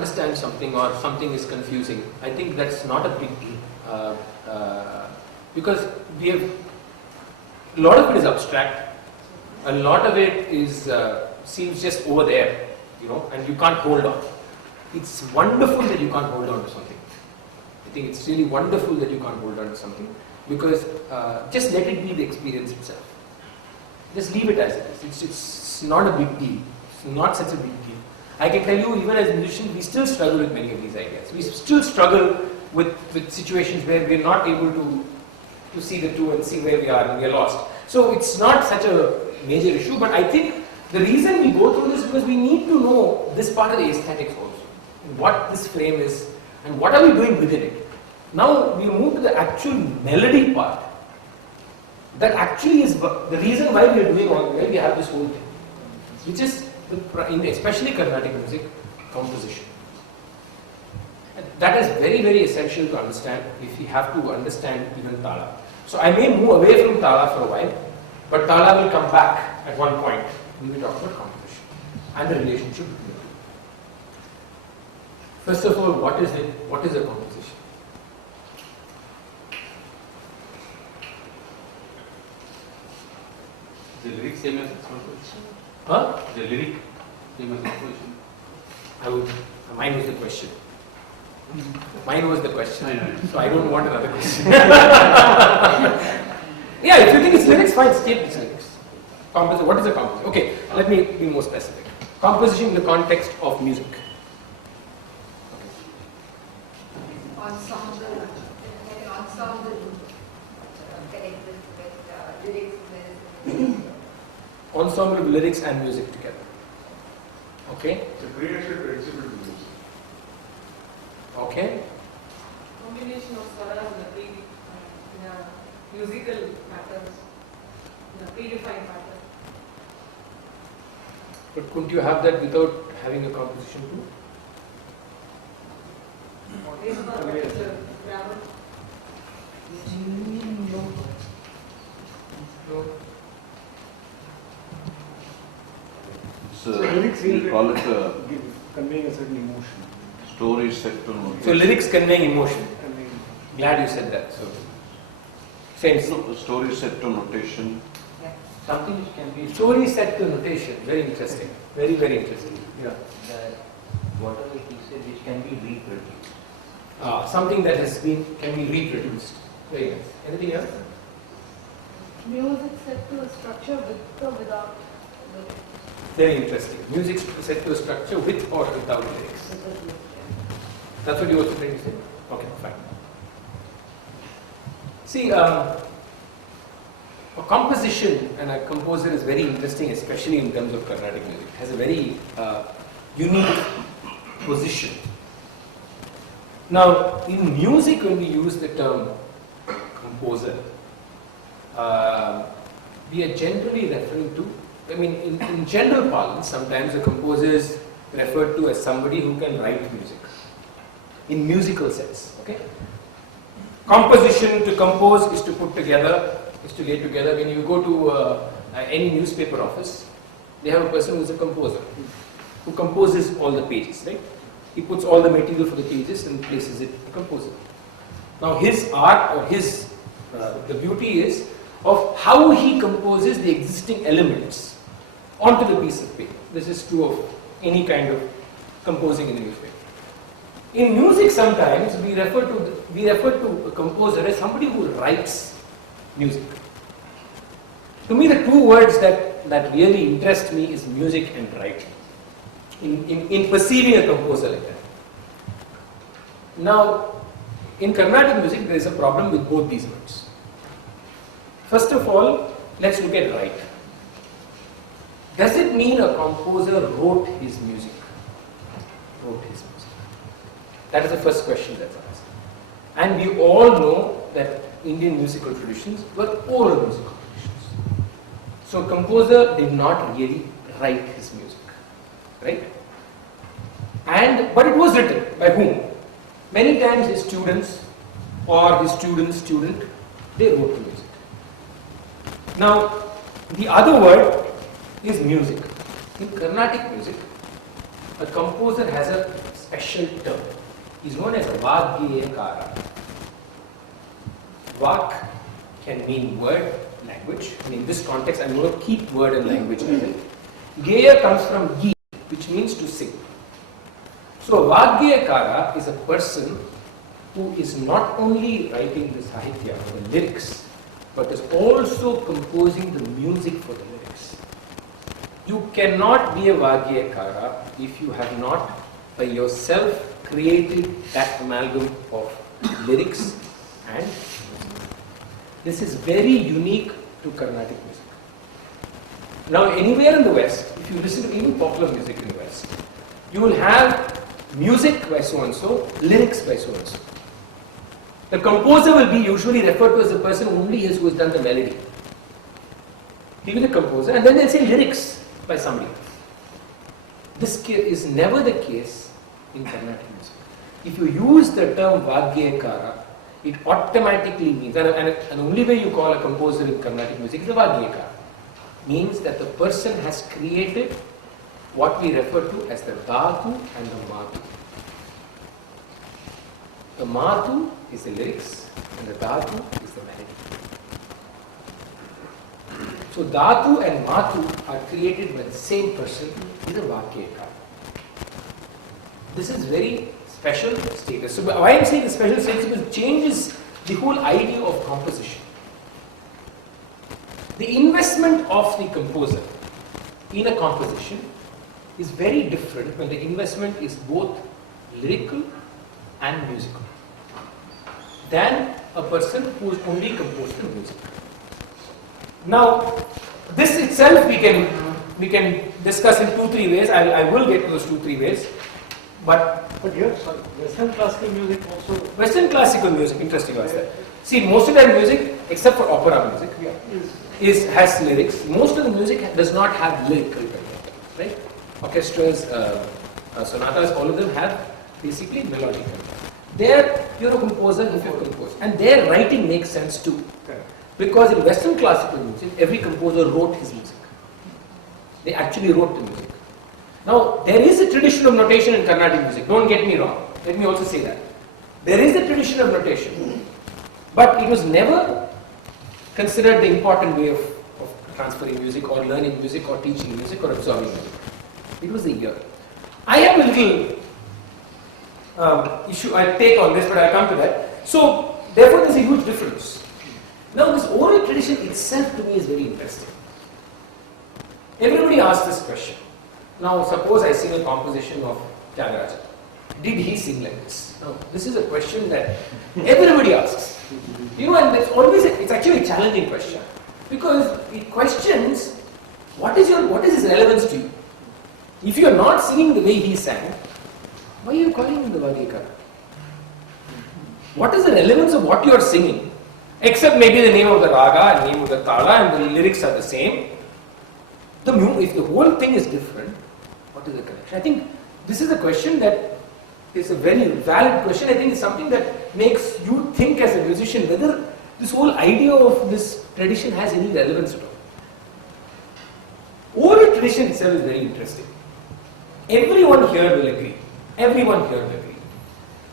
understand something or something is confusing, I think that's not a big deal. Because we have, a lot of it is abstract, a lot of it is seems just over there, you know, and you can't hold on. It's wonderful that you can't hold on to something. I think it's really wonderful that you can't hold on to something, because just let it be the experience itself. Just leave it as it is. It's not a big deal. It's not such a big deal. I can tell you, even as musicians, we still struggle with many of these ideas. We still struggle with situations where we're not able to see the two and see where we are and we are lost. So it's not such a major issue, but I think the reason we go through this is because we need to know this part of the aesthetics also. What this frame is and what are we doing within it. Now we move to the actual melody part. That actually is the reason why we are doing all, why we have this whole thing, which is, especially Carnatic music, composition. And that is very, very essential to understand if we have to understand even Tala. So I may move away from Tala for a while, but Tala will come back at one point. We will talk about composition and the relationship between them. First of all, what is it? What is a composition? The lyric same as composition? Huh? The lyric same as composition? Mine was the question. Mine was the question. I know. So I don't want another question. Yeah, if you think it's lyrics, fine, state it's lyrics. Composition. What is a composition? Okay, let me be more specific. Composition in the context of music. Ensemble connected with lyrics. Ensemble of lyrics and music together. Okay? The creation to exhibit music. Okay? Combination of swaras in a musical patterns, in a predefined pattern. But couldn't you have that without having a composition too? Based on the grammar. No. So we call it conveying a certain emotion. story set to notation. So lyrics conveying emotion. Glad you said that. So same. Story set to notation. Something which can be story set to notation. Very interesting. Very, very interesting. Yeah. Whatever he said, which can be reproduced. Something that can be reproduced. Very nice. Anything else? Music set to a structure with or without lyrics. Very interesting. Music set to a structure with or without lyrics. That's what you were trying to say? Okay, fine. See, a composition and a composer is very interesting, especially in terms of Carnatic music. It has a very unique position. Now, in music, when we use the term composer, we are generally referring to, in general parlance, sometimes a composer is referred to as somebody who can write music, in musical sense, okay? Composition, to compose, is to put together, is to lay together. When you go to any newspaper office, they have a person who is a composer, who composes all the pages, right? He puts all the material for the pages and places it, a composer. Now his art, or the beauty is of how he composes the existing elements onto the piece of paper. This is true of any kind of composing in the newspaper. In music, sometimes we refer to a composer as somebody who writes music. To me, the two words that really interest me is music and writing. In perceiving a composer like that. Now, in Carnatic music, there is a problem with both these words. First of all, let's look at write. Does it mean a composer wrote his music? Wrote his music. That is the first question that's asked. And we all know that Indian musical traditions were oral musical traditions. So a composer did not really write his music, right? But it was written by whom? Many times his students or his student's student, they wrote the music. Now, the other word is music. In Carnatic music, a composer has a special term. Is known as a Vaggeyakara. Vak can mean word, language. And in this context, I'm going to keep word and language. Geya comes from gi, which means to sing. So a Vaggeyakara is a person who is not only writing the sahitya, or the lyrics, but is also composing the music for the lyrics. You cannot be a Vaggeyakara if you have not by yourself created that amalgam of lyrics and music. This is very unique to Carnatic music. Now anywhere in the West, if you listen to even popular music in the West, you will have music by so and so, lyrics by so and so. The composer will be usually referred to as the person only who has done the melody. He will be the composer, and then they'll say lyrics by somebody else. This is never the case in Carnatic music. If you use the term Vaggeyakara, it automatically means, and the only way you call a composer in Carnatic music is a Vaggeyakara, means that the person has created what we refer to as the dhatu and the matu. The matu is the lyrics and the dhatu is the melody. So dhatu and matu are created by the same person, is a Vaggeyakara. This is very special status. So why I'm saying the special status, because it changes the whole idea of composition. The investment of the composer in a composition is very different when the investment is both lyrical and musical than a person who is only composed the music. Now, this itself we can discuss in 2-3 ways. I will get to those 2-3 ways. But here, sorry, Western classical music also. Western classical music, interesting was that. See, most of that music, except for opera music, has lyrics. Most of the music does not have lyrical content, right? Orchestras, sonatas, all of them have basically melodic content. There, you're a composer if you compose, and their writing makes sense too. Because in Western classical music, every composer wrote his music. They actually wrote the music. Now, there is a tradition of notation in Carnatic music, don't get me wrong. Let me also say that. There is a tradition of notation, but it was never considered the important way of transferring music or learning music or teaching music or absorbing music. It was the ear. I have a little issue, I'll take on this, but I'll come to that. So, therefore, there's a huge difference. Now, this oral tradition itself to me is very interesting. Everybody asks this question. Now, suppose I sing a composition of Tyagaraja. Did he sing like this? Now, this is a question that everybody asks. You know, and it's actually a challenging question. Because it questions what is his relevance to you? If you are not singing the way he sang, why are you calling him the Vaggeyakara? What is the relevance of what you are singing? Except maybe the name of the raga and name of the tala and the lyrics are the same. If the whole thing is different, what is the connection? I think this is a question that is a very valid question. I think it's something that makes you think as a musician whether this whole idea of this tradition has any relevance at all. Oral tradition itself is very interesting. Everyone here will agree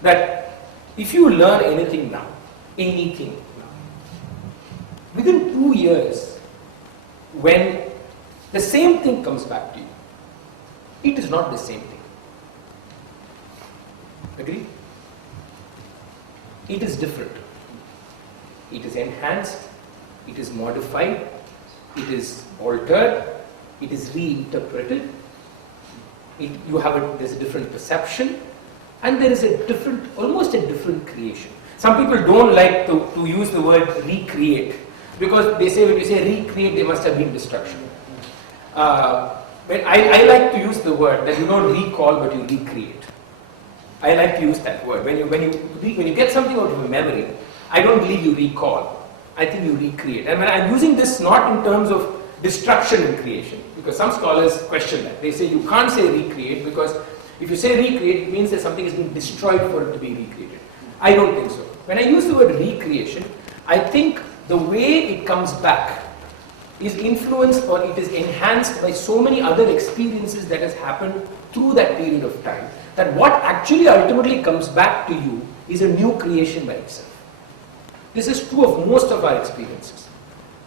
that if you learn anything now, within 2 years, when the same thing comes back to you, it is not the same thing. Agree? It is different. It is enhanced, it is modified, it is altered, it is reinterpreted. There's a different perception, and there is almost a different creation. Some people don't like to use the word recreate, because they say when you say recreate, there must have been destruction. But I like to use the word that you don't recall, but you recreate. I like to use that word. When you get something out of a memory, I don't believe you recall. I think you recreate. And when I'm using this not in terms of destruction and creation, because some scholars question that. They say you can't say recreate, because if you say recreate, it means that something has been destroyed for it to be recreated. I don't think so. When I use the word recreation, I think the way it comes back is influenced or it is enhanced by so many other experiences that has happened through that period of time, that what actually ultimately comes back to you is a new creation by itself. This is true of most of our experiences,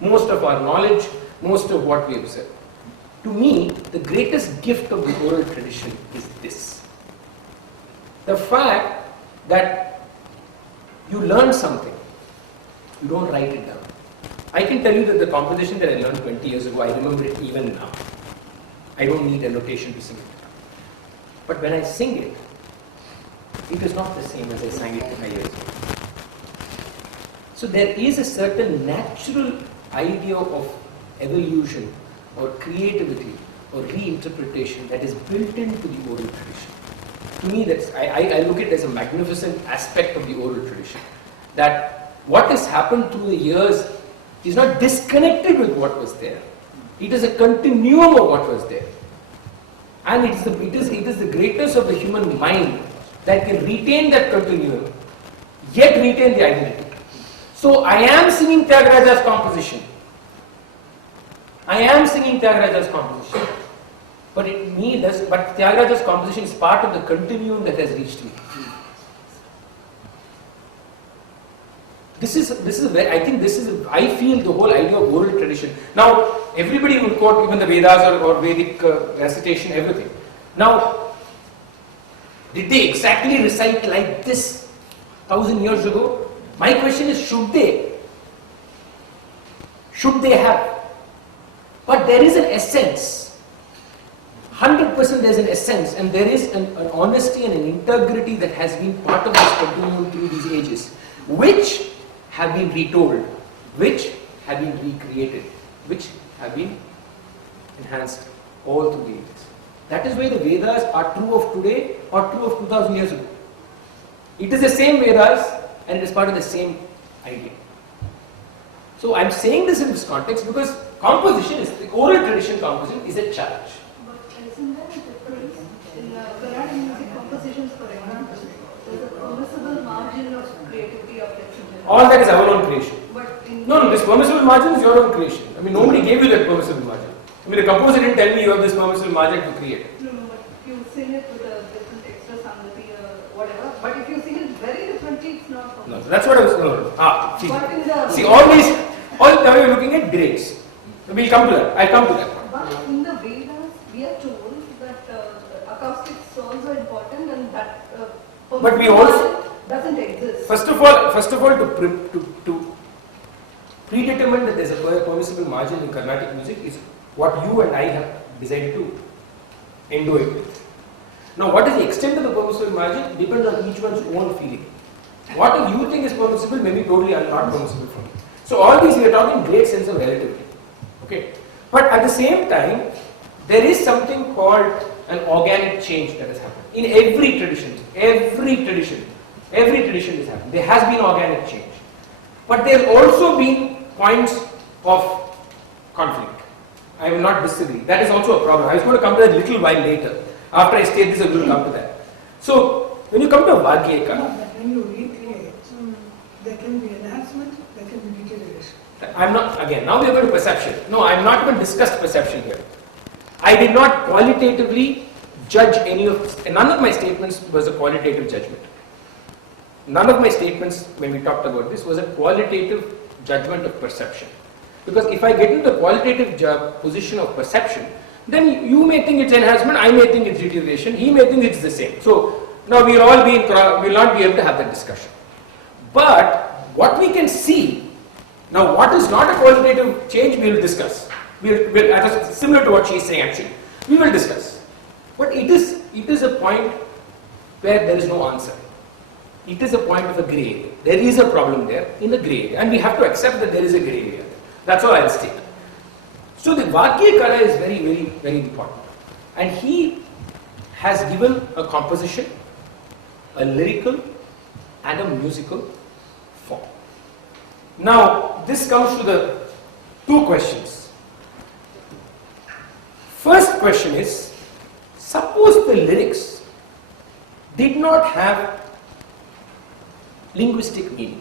most of our knowledge, most of what we observe. To me, the greatest gift of the oral tradition is this. The fact that you learn something, you don't write it down. I can tell you that the composition that I learned 20 years ago, I remember it even now. I don't need a notation to sing it. But when I sing it, it is not the same as I sang it 5 years ago. So there is a certain natural idea of evolution or creativity or reinterpretation that is built into the oral tradition. To me, I look at it as a magnificent aspect of the oral tradition. That what has happened through the years is not disconnected with what was there. It is a continuum of what was there. And it is the greatness of the human mind that can retain that continuum, yet retain the identity. So I am singing Tyagaraja's composition. But Tyagaraja's composition is part of the continuum that has reached me. This is where I feel the whole idea of oral tradition. Now, everybody will quote even the Vedas or Vedic recitation, everything. Now, did they exactly recite like this 1,000 years ago? My question is, should they? Should they have? But there is an essence. 100% there is an essence, and there is an honesty and an integrity that has been part of this continuum through these ages, which have been retold, which have been recreated, which have been enhanced all through the ages. That is why the Vedas are true of today or true of 2000 years ago. It is the same Vedas and it is part of the same idea. So I am saying this in this context because the oral tradition composition is a challenge. But isn't there a difference in Carnatic music compositions, for example? There's a permissible margin of creativity or flexibility. All that is our own creation. But in No, this permissible margin is your own creation. I mean, nobody gave you that permissible margin. I mean, the composer didn't tell me you have this permissible margin to create. No, but you sing it with a different extra sangati or whatever. But if you sing it very differently, it's not permissible. No, so that's what I was. See, But in the see all now we're looking at grades. We'll come to that. I'll come to that. But in the Vedas, we are told that acoustics is also important and that But we also doesn't exist. first of all, to predetermine that there's a permissible margin in Carnatic music is what you and I have decided to endow it with. Now, what is the extent of the permissible margin depends on each one's own feeling. What you think is permissible may be totally not permissible for me. So all these we are talking great sense of relativity. Okay, but at the same time, there is something called an organic change that has happened in every tradition. Every tradition is happening. There has been organic change, but there have also been points of conflict. I will not disagree. That is also a problem. I was going to come to that a little while later. After I state this, I will come to that. So when you come to Vaggeyakara, when you recreate, there can be enhancement, there can be deterioration. I'm not, again, now we are going to perception. No, I'm not going to discuss perception here. I did not qualitatively judge none of my statements was a qualitative judgment. None of my statements when we talked about this was a qualitative judgment of perception. Because if I get into the qualitative position of perception, then you may think it's enhancement, I may think it's deterioration, he may think it's the same. So now we'll not be able to have that discussion. But what we can see, now what is not a qualitative change we will discuss. Similar to what she is saying actually. We will discuss. But it is a point where there is no answer. It is a point of a grey area. There is a problem there in the grey area, and we have to accept that there is a grey area. That's all I will state. So the Vaggeyakara is very, very, very important. And he has given a composition, a lyrical and a musical form. Now, this comes to the two questions. First question is, suppose the lyrics did not have linguistic meaning.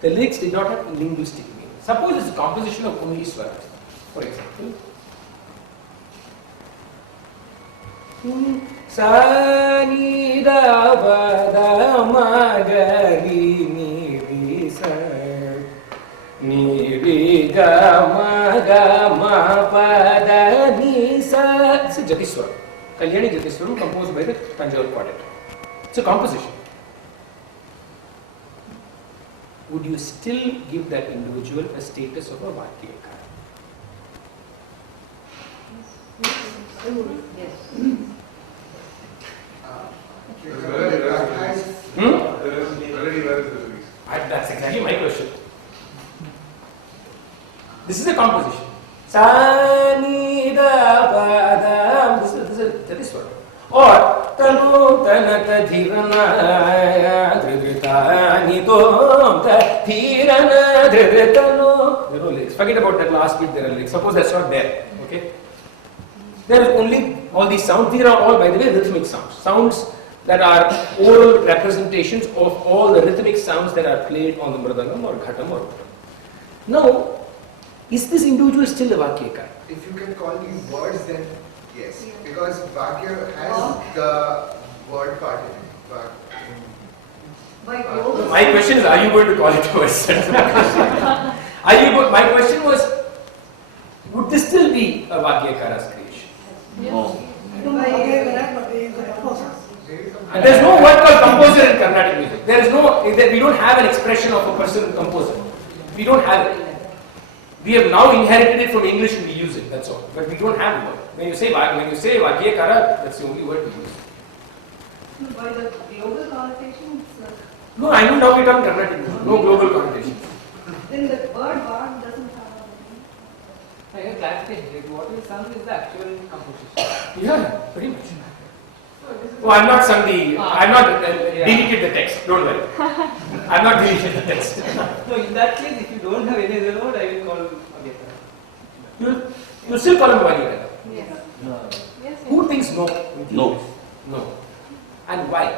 The lyrics did not have linguistic meaning. Suppose it's a composition of only swaras, for example. sa ni da ba da ma ga ri ni ri sa ni ri ga ma pa da ni sa. It's a Jatiswara, Kalyani Jatiswaram composed by the Tanjore Quartet. It's a composition. Would you still give that individual a status of a Vaggeyakara? I would. Yes. That's exactly my question. This is a composition. Sa ni da pa da. This is Jatiswara. Or tanu tanata dhirana dhritani tom ta dhirana dhritano. There are no lyrics. Forget about that last bit. There are lyrics. Suppose that's not there. Okay. There is only all these sounds. These are all, by the way, rhythmic sounds. Sounds that are oral representations of all the rhythmic sounds that are played on the mridangam or ghatam or uttam. Now, is this individual still a Vaggeyakara? If you can call these words, then yes, because Vagya has the word part in it. By global My question is, are you going to call it words? My question was, would this still be a Vaggeyakara's creation? No. I don't know Vaggeyakara, but he is a composer. And there is no word called composer in Carnatic music. There is no, we don't have an expression of a person composer. We don't have it. We have now inherited it from English and we use it, that's all. But we don't have a word. When you say Vaggeyakara, that's the only word we use. by the global connotation, No, I don't talk it on Carnatic music. No global connotation. then the word Vag doesn't have a meaning. I have clarification, like what is sung is the actual composition. Yeah, pretty much. Oh, I'm not I'm not deleted the text, don't worry. I'm not deleted the text. No, in that case, if you don't have any other word, I will call Vaggeyakara. You still call him Vaggeyakara. Yes. No. Yes. Who thinks no? No. No. And why?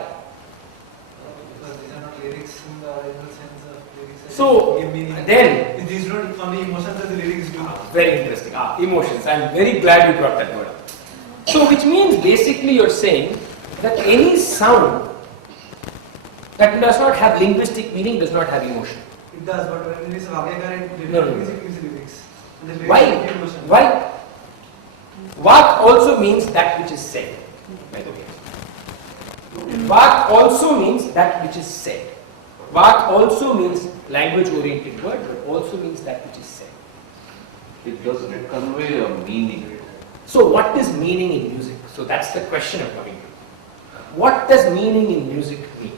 Because these are not lyrics in the original sense of lyrics. So, then, These are not only emotions as the lyrics do. very interesting. Emotions. I'm very glad you brought that word up. So, which means basically you're saying that any sound that does not have linguistic meaning does not have emotion. It does, but when it is Vaggeyakara, it No. gives lyrics. And the lyrics Why? give emotion. Why? Vak also means that which is said, by the way. Vak also means that which is said. Vak also means language-oriented word, but also means that which is said. It doesn't convey a meaning. So what is meaning in music? So that's the question I'm coming to. What does meaning in music mean?